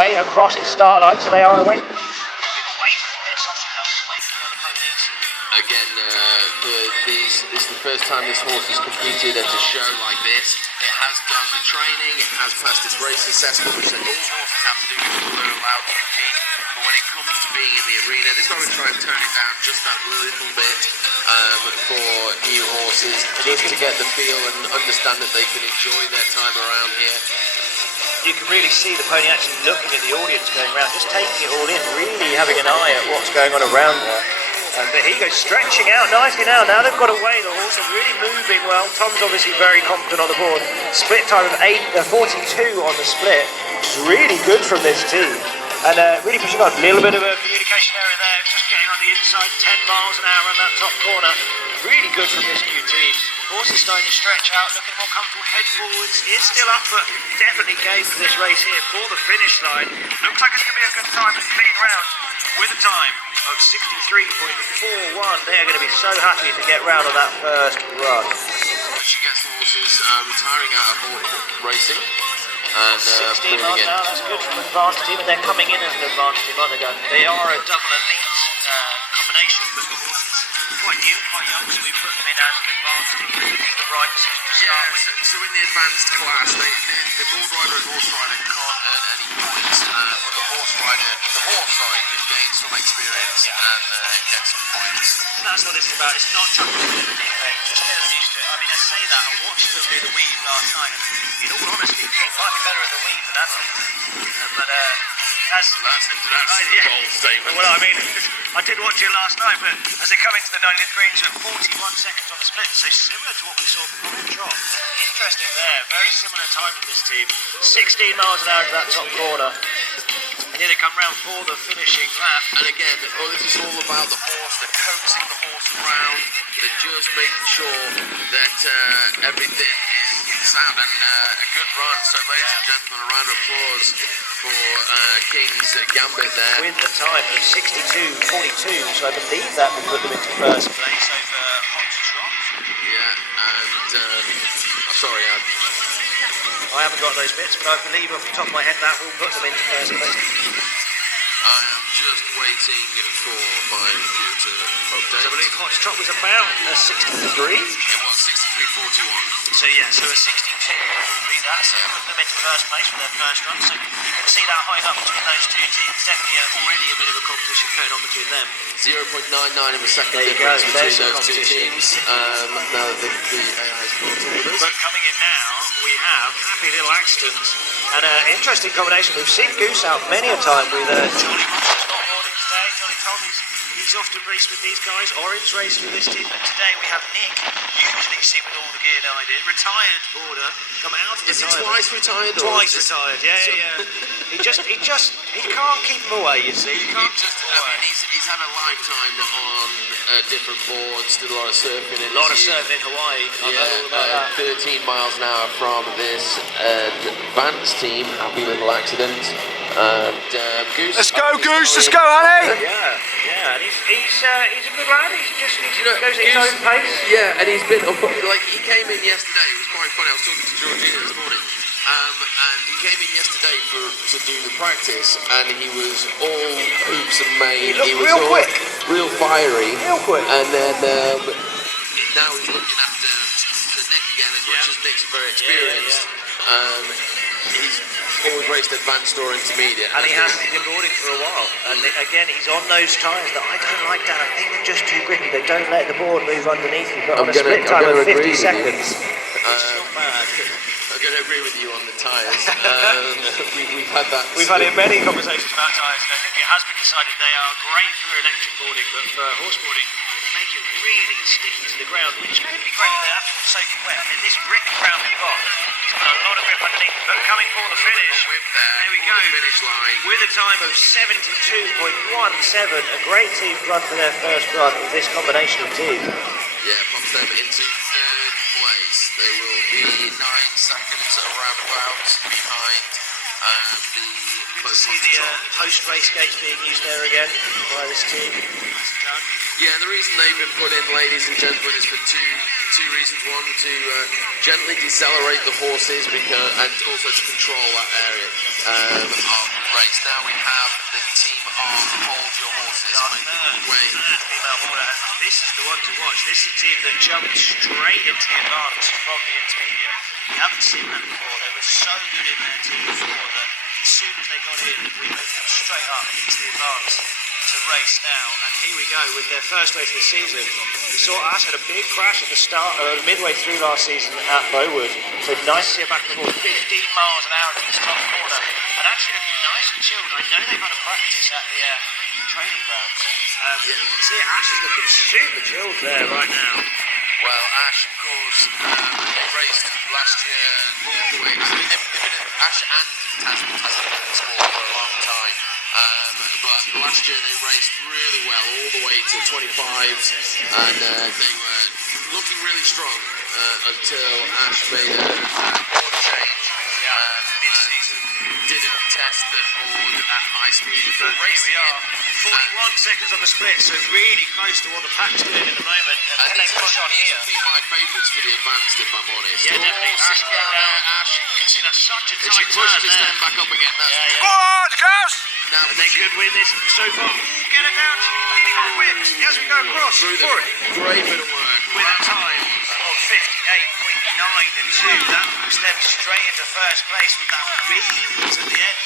way across its start line, so they are away. Again, this is the first time this horse has competed at a show like this. It has done the training, it has passed its race assessment, which all horses have to do before they're allowed to compete. But when it comes to being in the arena, this is why we try and turn it down just that little bit for new horses, just to get the feel and understand that they can enjoy their time around here. You can really see the pony actually looking at the audience going around, just taking it all in, really having an eye at what's going on around there. But he goes stretching out nicely now. Now they've got away, the horse is really moving well. Tom's obviously very confident on the board. Split time of 42 on the split, which is really good from this team. And really pushing on. A little bit of a communication area there, just getting on the inside, 10 miles an hour on that top corner. Really good from this new team. Horse is starting to stretch out, looking more comfortable, head forwards. Is still up, but definitely game for this race here for the finish line. Looks like it's going to be a good time and clean round with a time of 63.41. They're going to be so happy to get round on that first run. She gets the horses retiring out of racing. And 16 miles now, that's good from an advanced team, and they're coming in as an advanced team, aren't they, guys? They are a double elite combination, but the horses quite new, quite young, so we put them in as an advanced team. This is the right decision to start with. So in the advanced class, the board rider and horse rider can't earn any points, but the horse can gain some experience and get some points. That's what this is about. It's not jumping into the deep end, just get them used to it. I mean, I say that, I watched them do the weave last night, and in all honesty, King might be better at the weave than Adelaide. But that's a bold statement. Well, I mean, I did watch it last night, but as they come into the 90th green, so 41 seconds on the split, so similar to what we saw from the drop. Interesting there, very similar time from this team. 16 miles an hour to that top corner. And here they come round for the finishing lap. And again, this is all about the horse. They're coaxing the horse around. They're just making sure that everything is sound and a good run. So, ladies and gentlemen, a round of applause for King's Gambit there. With the time of 62.42, so I believe that will put them into first place over Horseboarding. Yeah, and sorry, I haven't got those bits, but I believe off the top of my head that will put them into first place. I am just waiting for my computer update. I believe Horseboarding was about a 63. It was 63.41. So yeah, so a 62 will be that, so put them into first place for their first run. So you can see that high up between those two teams. Definitely already a bit of a competition going on between them. 0.99 of a second difference between those two teams. Now that the AI is brought to us. But coming in now, we have Happy Little Accident. And an interesting combination. We've seen Goose out many a time with Johnny Monster's not boarding today. Johnny told me he's often raced with these guys. Orange raced with this team. But today we have Nick, usually seen with all the gear and idea, retired boarder, come out of Is he retirement. twice retired? Twice retired, yeah. he can't keep them away, you see. He's had a lifetime on different boards, did a lot of surfing in Hawaii. Yeah, 13 miles an hour from this advanced team, Happy Little Accident. And Goose. Let's go, Goose! Let's go, honey! Yeah, and he's a good lad. He goes at his own pace. Yeah, and he's been like he came in yesterday. It was quite funny. I was talking to Georgina this morning. And he came in yesterday to do the practice, and he was all hoops and made. He was real quick, real fiery, real quick. And then now he's looking after Nick again. As much as Nick's very experienced, he's always raced advanced or intermediate, and he hasn't been boarding for a while. And again, he's on those tyres that I don't like, Dan. I think they're just too grippy. They don't let the board move underneath you. But on a split time of 50 seconds, it's not bad. I'm going to agree with you on the tyres. We've had that. We've had many conversations about tyres, and I think it has been decided they are great for electric boarding, but for horseboarding, make it really sticky to the ground, which could be great if they're actually soaking wet. And this grippy ground we've got, he's got a lot of grip underneath, but coming for the finish. There we go. Finish line. With a time of 72.17, a great team run for their first run with this combination of teams. Yeah, pops them into third place. They will be 9 seconds around about behind the Good to see the post-race gates being used there again by this team. Yeah, the reason they've been put in, ladies and gentlemen, is for two reasons. One, to gently decelerate the horses and also to control that area of the race. Now we have the team of Hold Your Horses making way. Female order, and this is the one to watch. This is a team that jumped straight into the advance from the intermediate. We haven't seen that before. They were so good in their team before that as soon as they got in, we moved them straight up into the advance to race now. And here we go with their first race of the season. We saw Ash had a big crash at the start, midway through last season at Bowood. So nice to see her back on the board, 15 miles an hour in this top corner. And actually looking nice and chilled. I know they've had a practice at the training grounds. You can see Ash is looking super chilled there right now. Well, Ash, of course, they raced last year all the way. Ash and Tasman has been in the sport for a long time. But last year they raced really well, all the way to 25s, and they were looking really strong until Ash made a board change. Mid-season. Didn't test the board at high speed. But here we are, 41 seconds on the split, so really close to what the pack's doing at the moment. And they push on here. These would be my favourites for the advanced, if I'm honest. Yeah, definitely. Ash getting down. Ash, you can see that's such a and tight she pushed turn his there. them back up again. That's Yeah. Go on, girls! Now And they could win this so far. Ooh, get it down. He got whipped as we go across. through the great bit of work. With a time of 58.9 and 2. That moves them straight into first place with that beans at the end.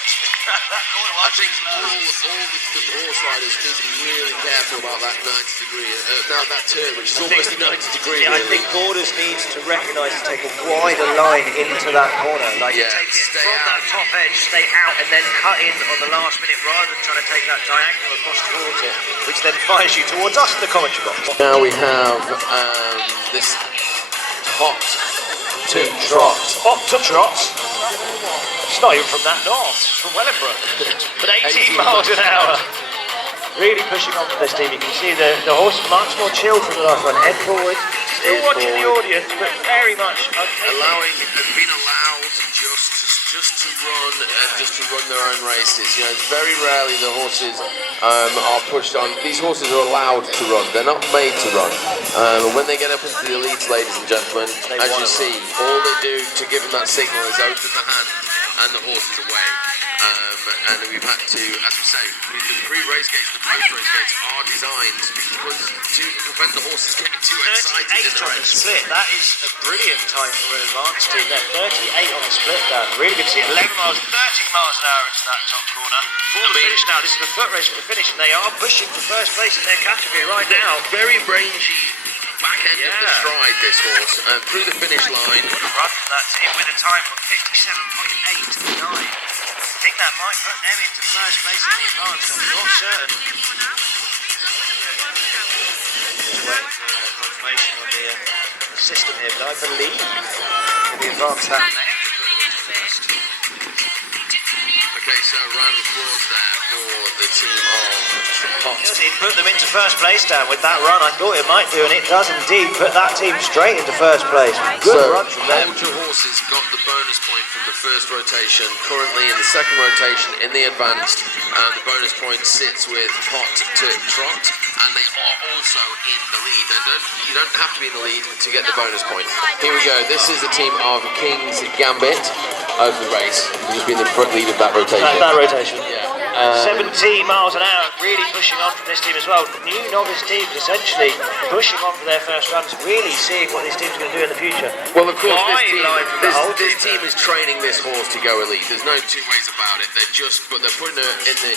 That corner I think all the horse riders need to be really careful about that 90-degree, that turn, which is almost a 90-degree. Yeah, I think Borders needs to recognise to take a wider line into that corner. Like Yeah, take it stay from out. that top edge, stay out, and then cut in on the last minute rather than trying to take that diagonal across towards it, which then fires you towards us in the commentary box. Now we have this hot to trot. Hot to trot. It's not even from that north, it's from Wellingborough. But 18 miles an hour. Really pushing on for this team. You can see the horse is much more chilled from the last one. Head forward. Still watching the audience, but very much Been allowed just to run and just to run their own races. You know, it's very rarely the horses are pushed on. These horses are allowed to run. They're not made to run. When they get up into the elites, ladies and gentlemen, as you see, all they do to give them that signal is open the hand and the horse is away. And we've had to, as we say, the pre-race gates, the post-race gates are designed to prevent the horses getting too excited in 38 the on the race. split. That is a brilliant time for an advanced team there. 38 on the split, Dan. Really good to see. 11 miles, 13 miles an hour into that top corner. For the finish now, this is the foot race for the finish, and they are pushing for first place in their category right now. Very rangy back end of the stride, this horse, and through the finish line. What a run from that team with a time of 57.89. I think that might put them into first place in the advance. I'm not certain. Just waiting for confirmation on the system here, but I believe for the advance that may have been put into first. Okay, so a round of applause there for the team of Hot. It put them into first place, Dan, with that run. I thought it might do, and it does indeed put that team straight into first place. Good run from them. Hold Your Horses got the bonus point from the first rotation, currently in the second rotation in the advanced, and the bonus point sits with Hot to Trot, and they are also in the lead. You don't have to be in the lead to get the bonus point. Here we go. This is the team of King's Gambit over the race, who's been the front lead of that rotation. That rotation. Yeah. 17 miles an hour, really pushing on from this team as well. New novice teams essentially pushing on for their first runs, really seeing what this team's going to do in the future. Well, of course, this team team is training this horse to go elite. There's no two ways about it. But they're putting her in the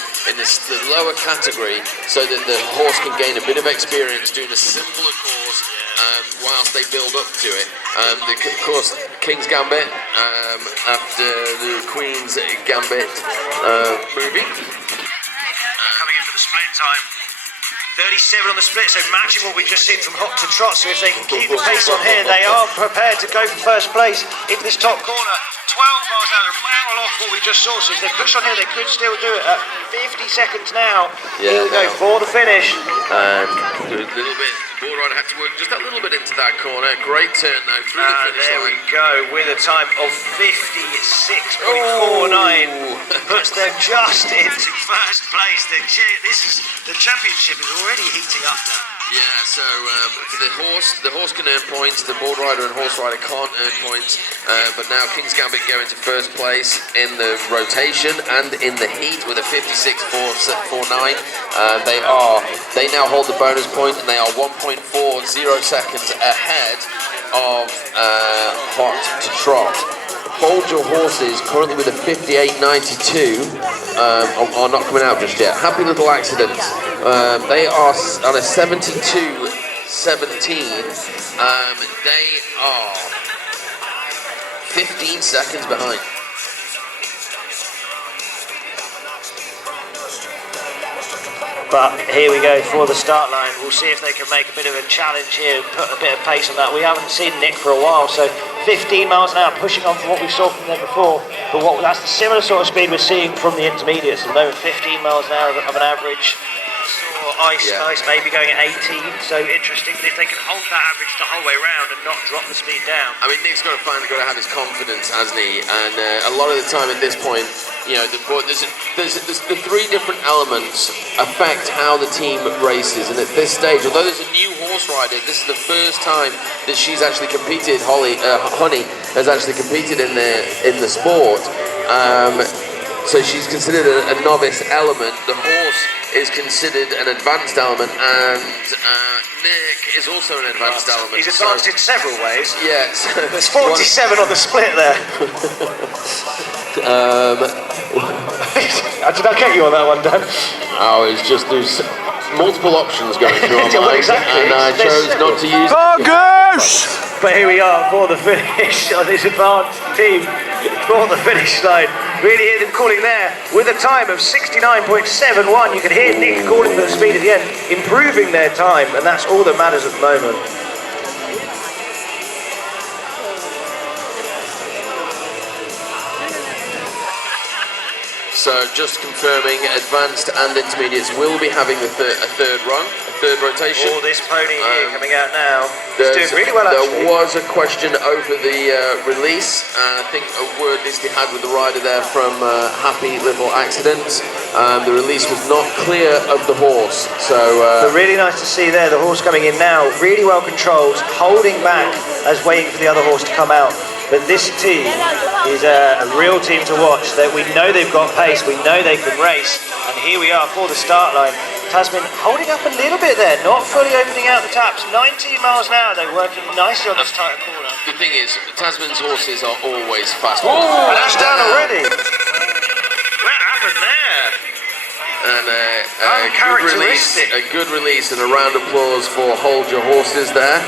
lower category so that the horse can gain a bit of experience doing a simpler course whilst they build up to it. Of course, King's Gambit after the Queen's Gambit movie. Coming in for the split time. 37 on the split, so matching what we've just seen from Hot to Trot. So if they can keep the pace on here, they are prepared to go for first place into this top corner. 12 miles an hour, a mile off what we just saw. So if they push on here, they could still do it at 50 seconds now. Yeah, He'll go for the finish. And a little bit, the ball rider had to work just a little bit into that corner. Great turn though through the finish There line. we go, with a time of 56.49. Puts them just into first place. The championship is already heating up now. Yeah, so for the horse can earn points, the board rider and horse rider can't earn points, but now King's Gambit go into first place in the rotation and in the heat with a 56.449. They now hold the bonus point, and they are 1.40 seconds ahead of Hot to Trot. Hold Your Horses, currently with a 58.92, are not coming out just yet. Happy Little Accidents, they are on a 72.17. They are 15 seconds behind. But here we go for the start line. We'll see if they can make a bit of a challenge here, put a bit of pace on that. We haven't seen Nick for a while, so 15 miles an hour, pushing on from what we saw from them before. But that's the similar sort of speed we're seeing from the intermediates. At the moment, 15 miles an hour of an average. Ice maybe going at 18, so interesting if they can hold that average the whole way around and not drop the speed down. I mean, Nick's got to have his confidence, hasn't he? And a lot of the time at this point, you know, there's the three different elements affect how the team races. And at this stage, although there's a new horse rider, this is the first time that she's actually competed. Honey has actually competed in the sport. So she's considered a novice element. The horse is considered an advanced element, and Nick is also an advanced element. He's advanced in several ways. Yeah. So there's 47 on the split there. Did I get you on that one, Dan? Oh, it's just there's multiple options going through our mind, exactly. and I chose not to use. Goose! But here we are for the finish on this advanced team for the finish line. Really hear them calling there with a time of 69.71. You can hear Nick calling for the speed at the end, improving their time, and that's all that matters at the moment. So just confirming, advanced and intermediates will be having a third rotation. Oh, this pony here coming out now. He's doing really well, actually. There was a question over the release. I think a word needs to be had with the rider there from Happy Little Accidents. The release was not clear of the horse. So really nice to see there, the horse coming in now, really well controlled, holding back as waiting for the other horse to come out. But this team is a real team to watch. That we know they've got pace, we know they can race, and here we are for the start line. Tasman holding up a little bit there, not fully opening out the taps. 19 miles an hour, they're working nicely on this tight corner. The thing is, Tasman's horses are always fast. Oh, that's down already. What happened there? And a good release and a round of applause for Hold Your Horses there.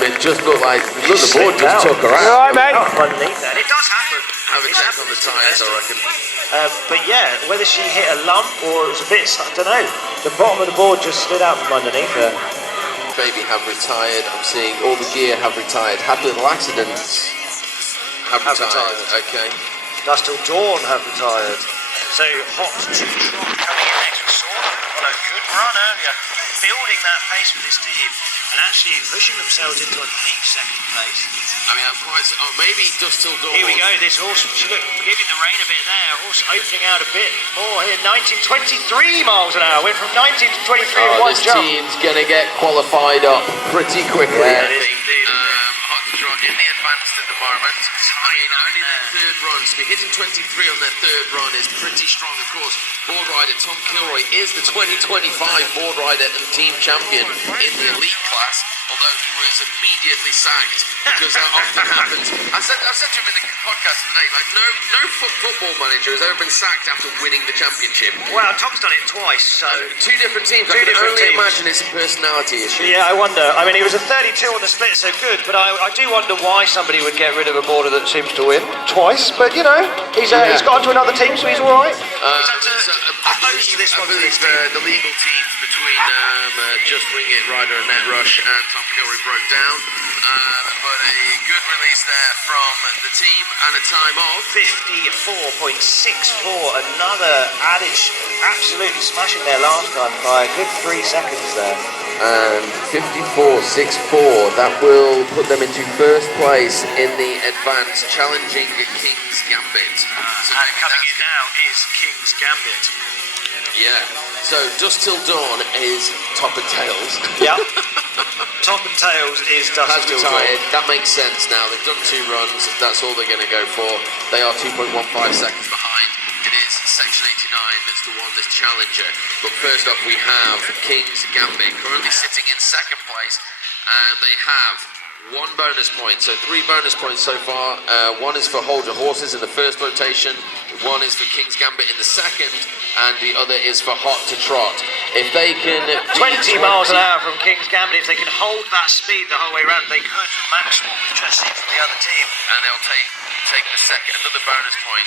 It just looked like the board just took her out. All right, mate. Underneath that. It does happen. Have a check on the tyres, I reckon. But yeah, whether she hit a lump or it was a bit, I don't know. The bottom of the board just slid out from underneath her. Baby have retired. I'm seeing all the gear have retired. Happy Little Accidents have retired. Okay. Dust Till Dawn have retired. So Hot to Trot coming in next. We saw them on a good run earlier, building that pace for this team and actually pushing themselves into a neat second place. I mean, I'm quite. Maybe Dust Till Dawn. Here we go. This horse, look, giving the rein a bit there. Horse opening out a bit more here. 23 miles an hour. Went from 19 to 23 in one jump. This team's gonna get qualified up pretty quickly. Yeah, it is indeed. Hot to Trot in the advanced at the moment. I mean, only their third run. To be hitting 23 on their third run is pretty strong. Of course, board rider Tom Kilroy is the 2025 board rider and team champion in the elite class. Although he was immediately sacked, because that often happens. I said to him in the podcast the other day, like no football manager has ever been sacked after winning the championship. Well, Tom's done it twice, so two different teams. I can only imagine it's a personality issue. Yeah, I wonder. I mean, he was a 32 on the split, so good. But I do wonder why somebody would get rid of a boarder that seems to win twice. But you know, he's gone to another team, so he's all right. I believe the legal teams between Just Wing It rider Annette Rush and Tom Kilroy broke down, but a good release there from the team and a time of 54.64. Another adage, absolutely smashing their last time by a good 3 seconds there. And 54.64. That will put them into first place in the advance, challenging King's Gambit. And coming in now is King's Gambit. Yeah. So Dusk Till Dawn is top and tails. Yep. Top and tails is Dusk Has Till Dawn. retired. That makes sense now. They've done 2 runs. That's all they're going to go for. They are 2.15 seconds behind. It is Section 89 that's the one that's challenger. But first off, we have King's Gambit currently sitting in second place, and they have 1 bonus point. So 3 bonus points so far. 1 is for Hold Your Horses in the first rotation. 1 is for King's Gambit in the second, and the other is for Hot to Trot. If they can 20 miles an hour from King's Gambit, if they can hold that speed the whole way around, they could match what we've just seen from the other team. And they'll take the second, another bonus point,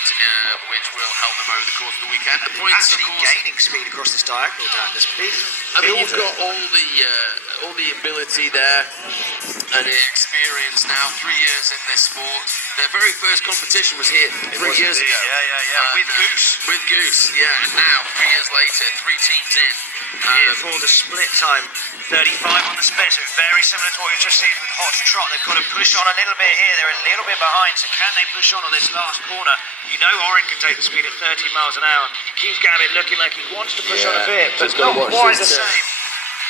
which will help them over the course of the weekend. The points, Actually of course, gaining speed across this diagonal down. The speed is I mean, you've got all the ability there and the experience now. 3 years in this sport. Their very first competition was here 3 years ago. Yeah. With Goose. With Goose, yeah. And now, 3 years later, 3 teams in. For the split time, 35 on the split, so very similar to what we've just seen with Hot to Trot. They've got to push on a little bit here. They're a little bit behind, so can they push on this last corner? You know Oren can take the speed at 30 miles an hour. King's Gambit looking like he wants to push on a bit, but Just gotta not watch quite the this, same.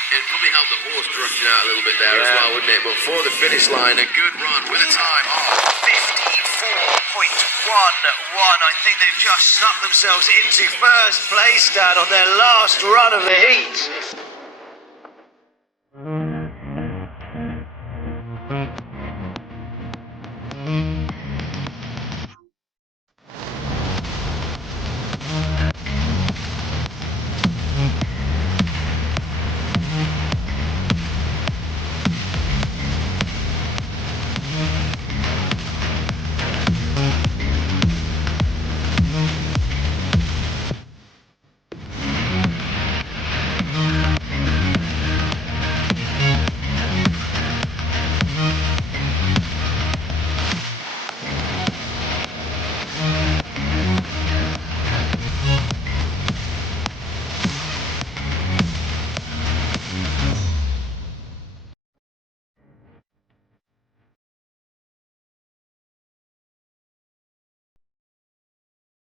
It'd probably help the horse drifting out a little bit there as well, wouldn't it? But for the finish line, a good run with a time of 54.11. I think they've just snuck themselves into first place, Dan, on their last run of the heat.